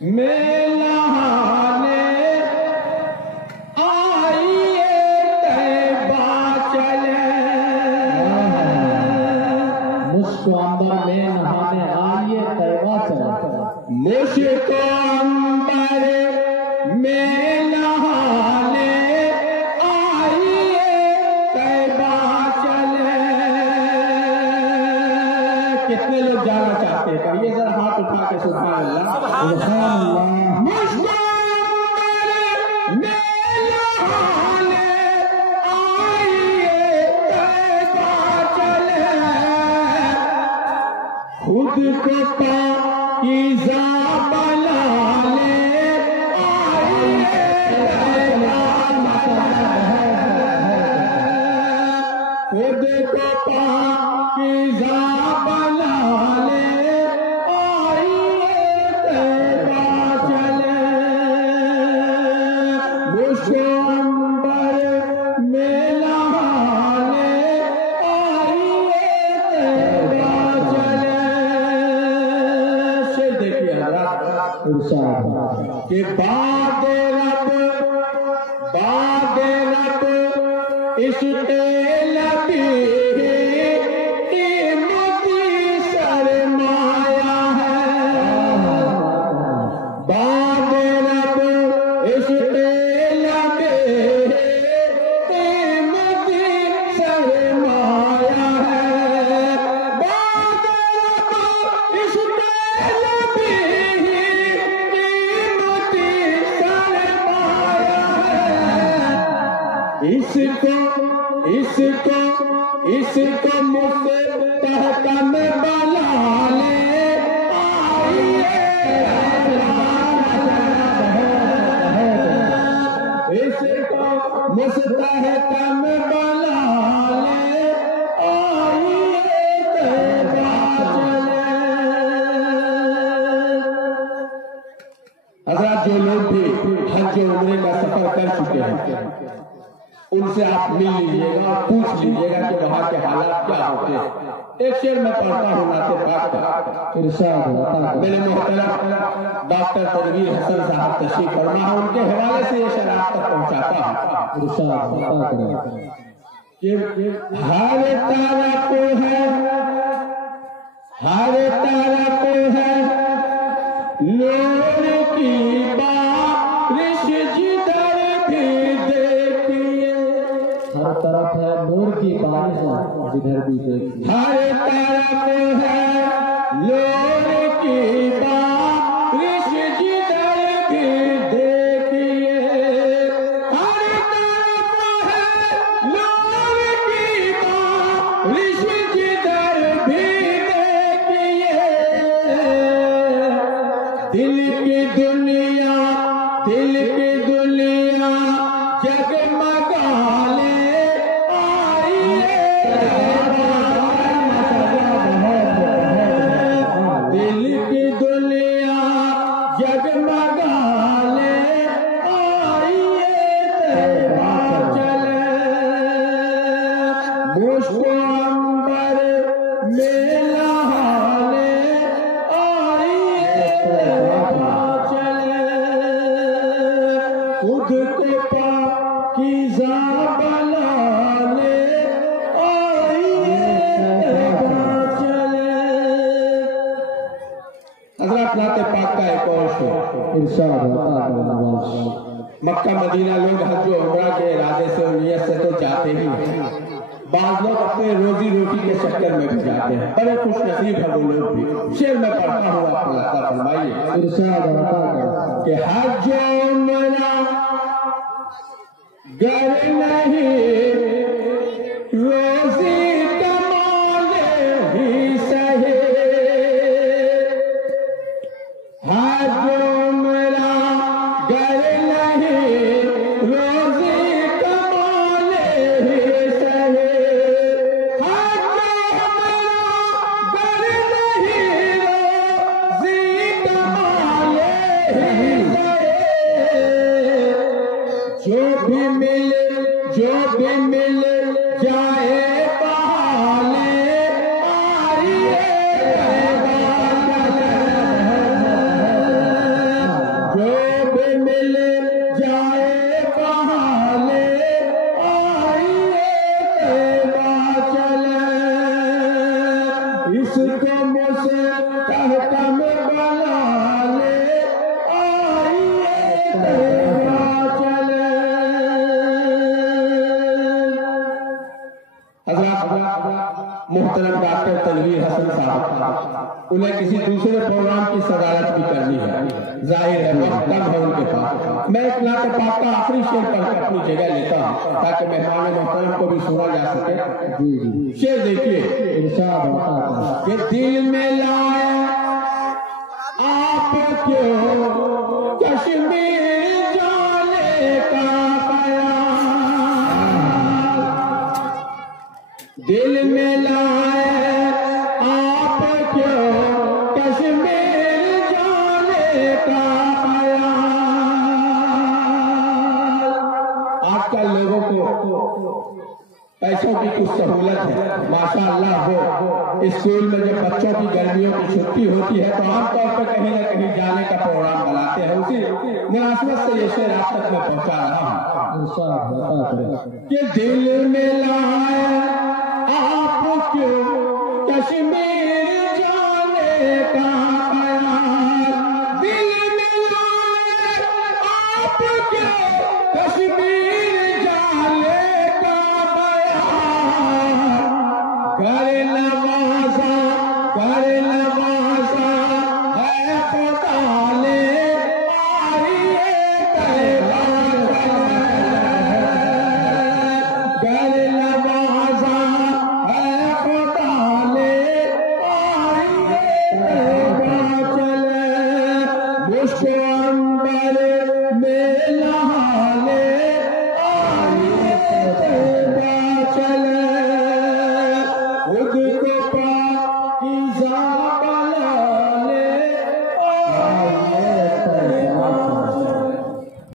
में नहाने आइए तैबा चले। मुझको अंबर में नहाने आइए तैबा चले। मुझको अंबर में नहाने आइए तैबा चले। कितने लोग जाना चाहते हैं? करिए जरा हाथ उठा के सुभान अल्लाह। सुभान अल्लाह। मुझको अंबर में नहाने आइए तैबा चले। खुद को पाकीज़ा बना ले आइए तैबा चले। खुद को पाकीज़ा बना ले आइए तैबा चले। मुझको अंबर में नहाने आइए तैबा चले। शेर देखिए हज़रात कि बाद रब इश्क़े नबी कीमती सरमाया है। बाद रब इश्क़े नबी कीमती सरमाया है। बाद रब इश्क़े नबी कीमती सरमाया है। इसको मुस्तहकम बना ले आइए। इसको मुस्तहकम बना ले आइए तैबा चले। हज़रात जो लोग भी हज उम्रे का सफर कर चुके हैं उनसे आप मिल लीजिएगा और पूछ लीजिएगा कि वहाँ के हालात क्या होते हैं। एक शेर मैं पढ़ता हूँ नाते पाक का। मेरे मोहतरम डॉक्टर तनवीर हसन साहब तशरीफ फरमा है, उनके हवाले से ये शेर आप तक पहुँचाता हूँ कि हर तरफ है नूर की बारिश जिधर भी देखिए। हर तरफ है नूर की बारिश जिधर भी देखिए। हर तरफ है नूर की बारिश जिधर भी देखिए। हर तरफ है नूर की बारिश जिधर भी देखिए। दिल की दुनिया जगमगा ले आइए। दिल की दुनिया जगमगा ले आइए तैबा चले। मुझको अंबर में नहाने आइए तैबा चले। खुद को पाकीज़ा बना ले आइए तैबा चले। हज़रात नाते पाक का एक और शेर इरशाद। मक्का मदीना लोग हज और उम्रा के इरादे से और नियत से तो जाते ही हैं। बाद लोग अपने रोजी रोटी के चक्कर में भी जाते हैं। बड़े खुश नसीब है वो लोग भी। शेर में पढ़ता हूँ, आप अल्लाह फरमाइए कि हज उम्रा गर नहीं रोजी कमाले ही सही। हज उम्रा गर नहीं रोजी कमाले ही सही। हज उम्रा गर नहीं रोजी कमाले ही सही। जो भी मिले कहता में बना ले आइए तैवा चले। मोहतरम डॉक्टर तनवीर हसन साहब, उन्हें किसी दूसरे प्रोग्राम की सदारत भी करनी है, जाहिर है वक्त कम है उनके पास। मैं एक नाते पाक का आखिरी शेर पढ़कर अपनी जगह लेता हूँ ताकि मेहमान मोहतरम को भी सुना जा सके। शेर देखिए, कि दिल में लाया आप क्यों कश्मीर जाने का दिल में लाए आप क्यों कश्मीर जाने का ख्याल। आजकल लोगों को पैसों की कुछ सहूलत है, माशाअल्लाह। वो स्कूल में जब बच्चों की गर्मियों की छुट्टी होती है तो आमतौर पर कहीं न कहीं जाने का प्रोग्राम बनाते हैं। उसी मुनासिबत से ये शेर आप तक मैं पहुंचा रहा हूँ कि दिल में लाए आप क्यों कश्मीर जाने का ख्याल। दिल में लाए आप क्यों कश्मीर जाने का ख्याल। घर नवाजा है खुदा ले आइए तैवा घर नवाजा है खुदा ले आइए तैवा चले। मुश्क अंबर